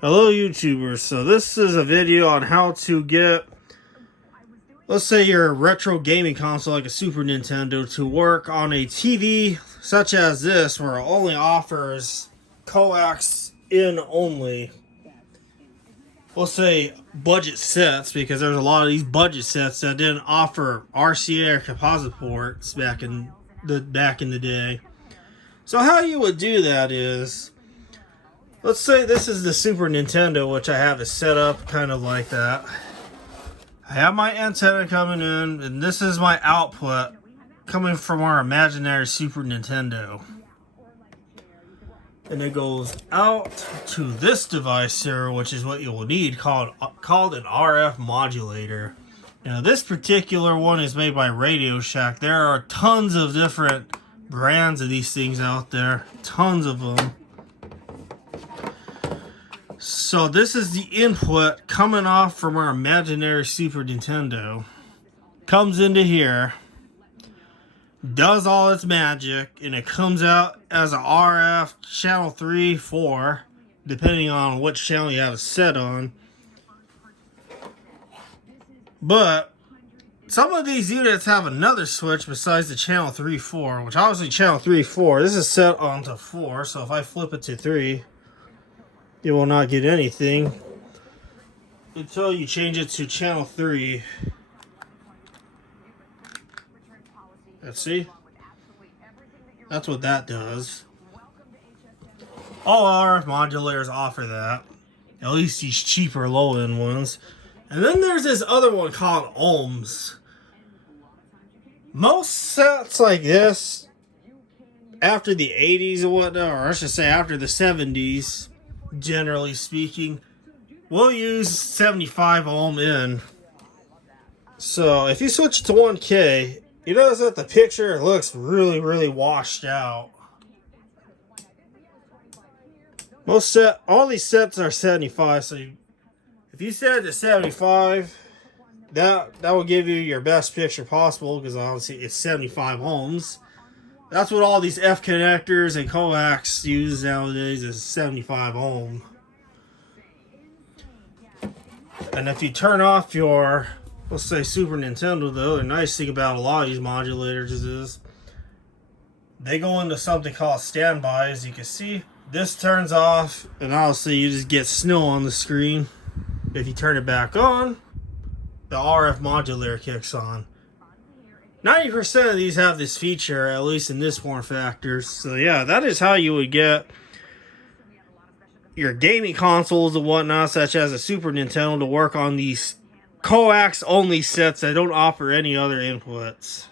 Hello YouTubers, so this is a video on how to get, let's say your retro gaming console like a Super Nintendo to work on a TV such as this where it only offers coax-in only. We'll say budget sets because there's a lot of these budget sets that didn't offer RCA or composite ports back in the day. So how you would do that is, let's say this is the Super Nintendo, which I have it set up kind of like that. I have my antenna coming in, and this is my output coming from our imaginary Super Nintendo. And it goes out to this device here, which is what you will need, called an RF modulator. Now, this particular one is made by Radio Shack. There are tons of different brands of these things out there. Tons of them. So this is the input coming off from our imaginary Super Nintendo. Comes into here, does all its magic, and it comes out as a RF channel 3, 4, depending on which channel you have it set on. But some of these units have another switch besides the channel 3, 4, which obviously channel 3, 4, this is set onto 4, so if I flip it to 3, you will not get anything until you change it to channel 3. Let's see. That's what that does. All RF modulators offer that. At least these cheaper low-end ones. And then there's this other one called ohms. Most sets like this, after the 80s and whatnot, or I should say after the 70s, generally speaking, we'll use 75 ohm in. So if you switch it to 1K, you notice that the picture looks really washed out. All these sets are 75, so if you set it to 75, that will give you your best picture possible, because obviously it's 75 ohms. That's what all these F connectors and coax use nowadays, is 75 ohm. And if you turn off your, let's say, Super Nintendo, the other nice thing about a lot of these modulators is they go into something called standby. As you can see, this turns off, and obviously you just get snow on the screen. If you turn it back on, the RF modulator kicks on. 90% of these have this feature, at least in this form factor. So yeah, that is how you would get your gaming consoles and whatnot, such as a Super Nintendo, to work on these coax-only sets that don't offer any other inputs.